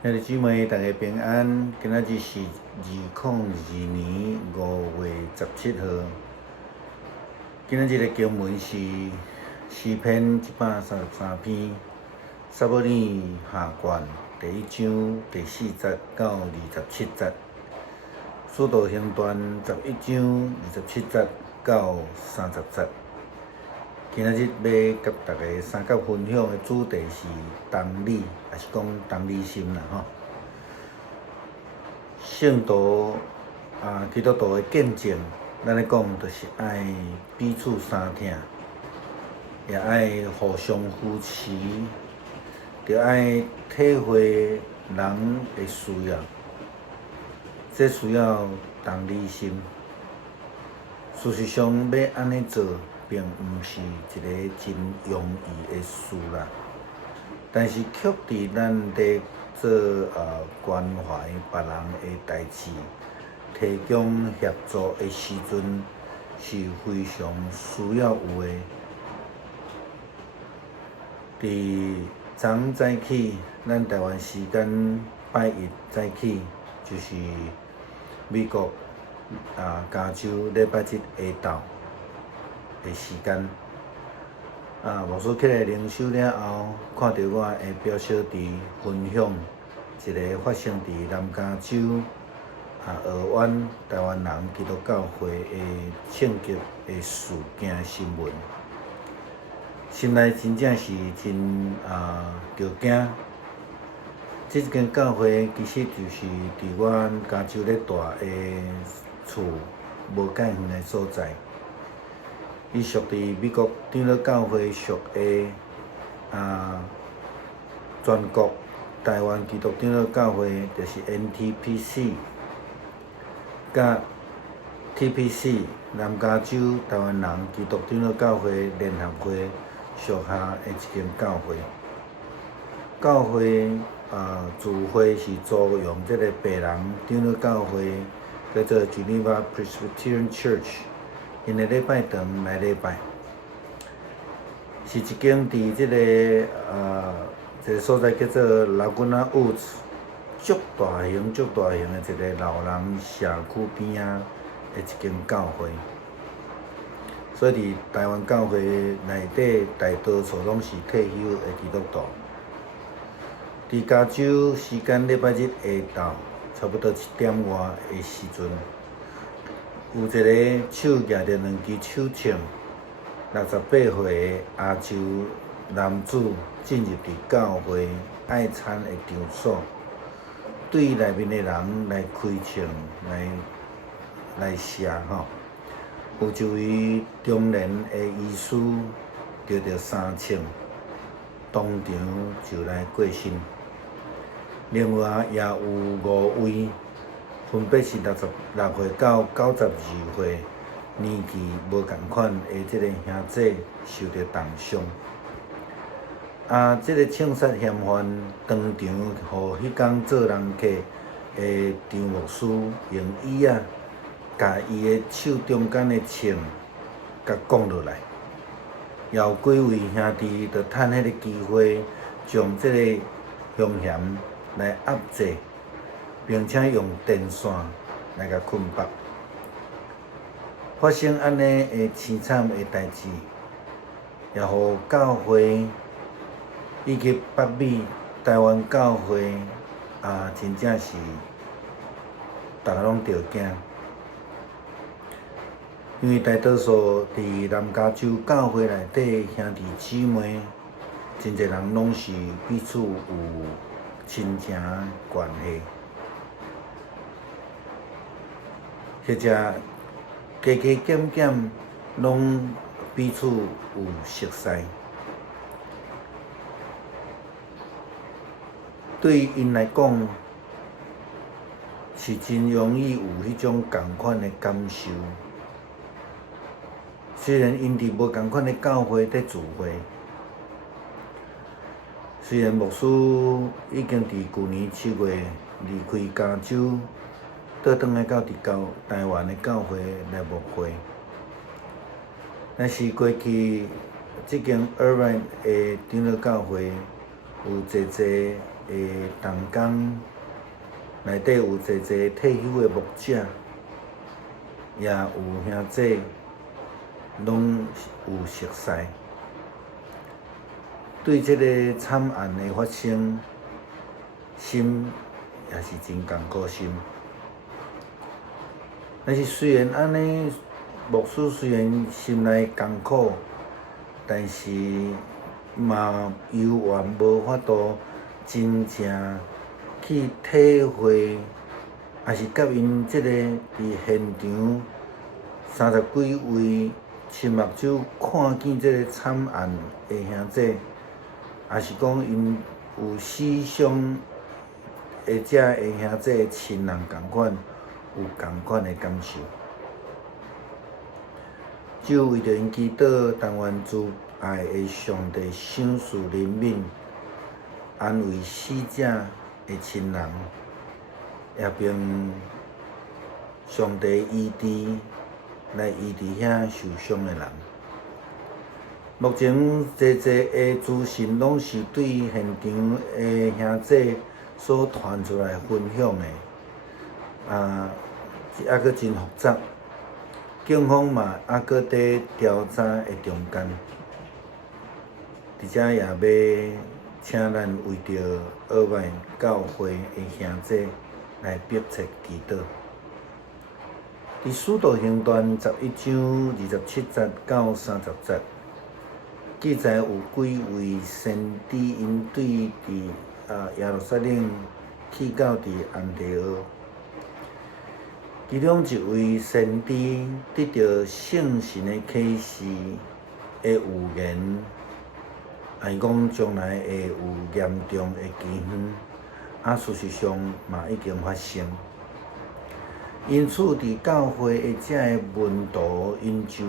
兄弟姊妹，大家平安。今仔日是2022年5月17号。今仔日的经文是诗篇133篇，撒母耳下卷第1章第4节到27节，使徒行传11章27节到30节。今仔日要甲大家三角分享的主题是同理，也是讲同理心啦吼。圣徒基督徒的见证，咱咧讲就是爱彼此相疼，也爱互相扶持，着爱体会人的需要，这需要同理心。事实上，要安尼做，并毋是一个真容易的事啦。但是，却伫咱伫做关怀别人的代志、提供协助的时阵，是非常需要有的。伫昨早起，咱台湾时间拜一早起，就是美国加州礼拜日下昼的时间。牧师起来灵修了后，看到我的表小弟分享一个发生伫南加州俄湾台湾人基督教会的庆祝的事件新闻，心内真正是真着惊。这间教会其实就是伫阮加州咧住的厝无介远的所在。伊属伫美国长老教会属的全国台湾基督长老教会，就是 NTPC， 甲 TPC 南加州台湾人基督长老教会联合会属下的一间教会。教会自会是租用这个白人长老教会，叫做 Geneva Presbyterian Church。因个礼拜堂来礼拜，是一间伫即一个所在叫做Laguna Woods， 足大型的一个老人社区边的一间教会。所以伫台湾教会内底，大多数拢是退休的基督徒。伫加州时间礼拜日下昼，差不多1点外的时阵。有一个手举着2支手枪，68岁的亚洲男子进入伫教会爱餐的场所，对内面的人来开枪来射吼。有一位中年的医师着着3枪，当场就来过身。另外也有5位。分别是66岁到92岁，年纪无共款的这个兄弟受到重伤。这个枪杀嫌犯当场，互迄天做人客的张牧师用椅甲伊的手中间的枪甲绑落来，也有几位兄弟就趁迄个机会，将这个凶嫌来压制。并且用电线来甲捆绑。发生安尼的凄惨的代志，也互教会以及北美台湾教会真正是大家拢着惊，因为大多数伫南加州教会内底兄弟姊妹，真侪人拢是彼此有亲情关系。或者加减减，拢彼此有熟悉。对因来讲，是真容易有迄种共款的感受。虽然因伫无共款的教会在聚会，虽然牧师已经伫去年7月离开加州。倒转来到台湾的教会来牧会，但是过去即间 Irvine 的长老教会有侪侪的同工，内底有侪侪退休的牧者，也有兄弟，拢有熟悉。对即个惨案的发生，心也是真艰苦心。但是虽然安尼，牧师虽然心内艰苦，但是嘛犹原无法度真正去体会，也是甲因即个伫现场30几位亲目睭看见即个惨案的兄弟，也是讲因有死伤的遮的兄弟的亲人共款，有共款的感受。就为着因祈祷，但愿主爱的上帝赏赐怜悯，安慰死者的亲人，也并上帝医治来医治遐受伤的人。目前侪侪的资讯拢是对现场的兄弟所传出来分享的，还佫真复杂。警方嘛还佫伫调查的中间，伫遮也要请咱为着俄亥教会的兄弟来迫切祈祷。伫《使徒行传》11章27节到30节，记载有几位先知因对伫耶路撒冷去到伫安提阿。其中一位先知得到圣神的启示的预言，伊讲将来会有严重的饥荒，事实上嘛已经发生。因此，伫教会的遮个门徒，因就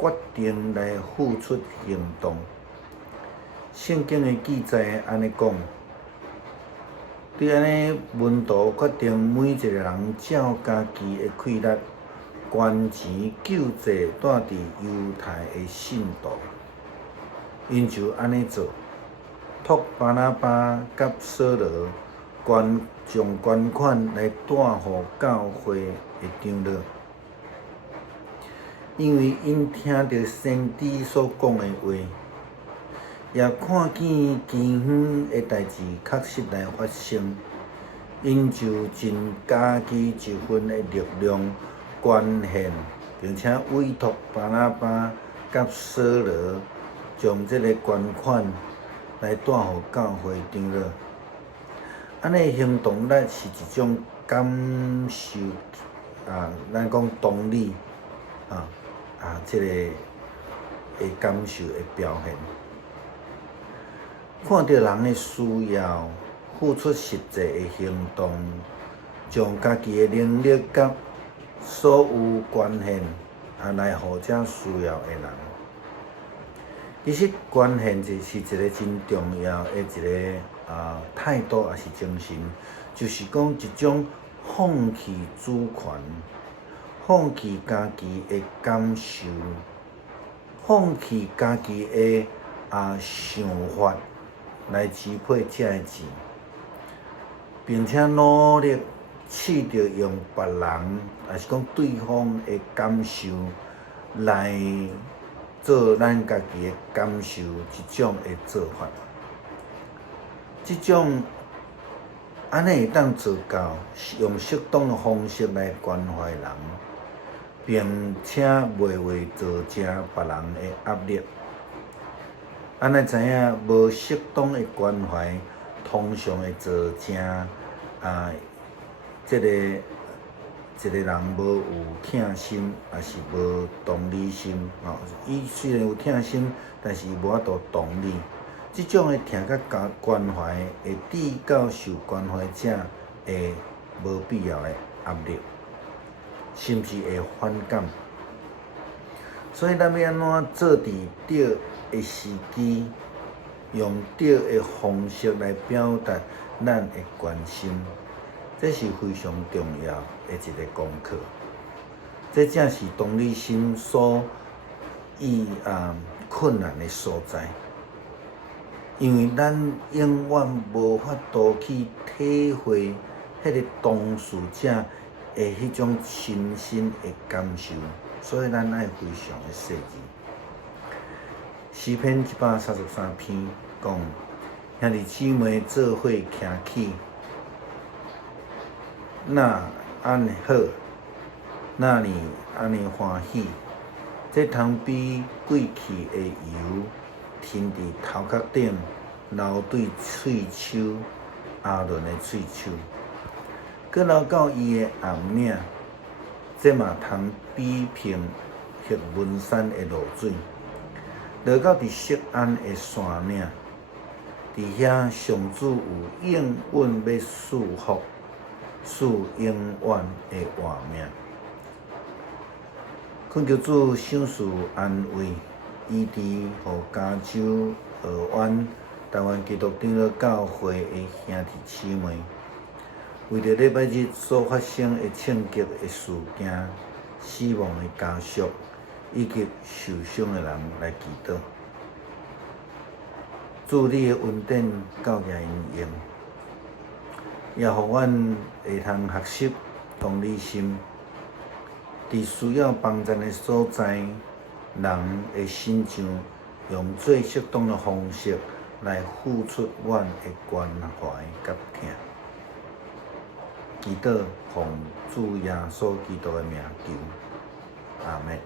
决定来付出行动。圣经的记载安尼讲。对安尼，门徒决定每一个人照家己的气力，捐钱救济住伫犹太的信徒。因就安尼做，托巴拿巴甲扫罗将捐款来带互教会的长老，因为因听到先知所讲的话。也看见饥荒的代志确实来发生，因就尽家己一份的力量捐献，并且委托巴拿巴甲扫罗将这个捐款来带互教会长老。安尼行动力是一种感受咱讲同理这个的感受的表现。看到人的需要，付出实际的行动，将家己的能力甲所有捐献，来互这需要的人。其实捐献就是一个真重要的一个态度，也是精神，就是讲一种放弃主权，放弃家己的感受，放弃家己的想法。来支配这个钱，并且努力试着用别人，也是讲对方的感受来做咱家己的感受一种的做法。这种安尼会当做到，用适当的方式来关怀人，并且袂为造成别人的压力。咱知影无适当的关怀，通常会造成一个人无有疼心，也是无同理心。伊虽然有疼心，但是无法度同理。这种的疼甲关怀，会致到受关怀者会无必要的压力，甚至会反感。所以咱要安怎做伫对的时机，用对的方式来表达咱的关心，这是非常重要的一个功课。这正是同理心所困难的所在。因为咱永远无法度去体会迄个当事者的迄种亲身的感受，所以咱爱非常的细致。诗篇133篇讲：兄弟姊妹做伙行起，那安尼好，那你安尼欢喜，这通比过去的油添伫头壳顶，流对喙鬚阿伦的喙鬚，佮流到伊的后领，这嘛通比平黑文山的露水，落到伫锡安的山岭，伫遐上主有永远要赐福，赐永远的活命。恳求主赏赐安慰，医治，互加州、俄湾、台湾基督长老教会的兄弟姊妹，为着礼拜日所发生的庆祝的事件、死亡的家属以及受伤的人来祈祷。祝你的恩典教也因用，也互阮会通学习同理心。伫需要帮助的所在，人会心上用最适当的方式来付出阮的关怀甲疼。祈祷奉主耶稣基督的名求，阿门。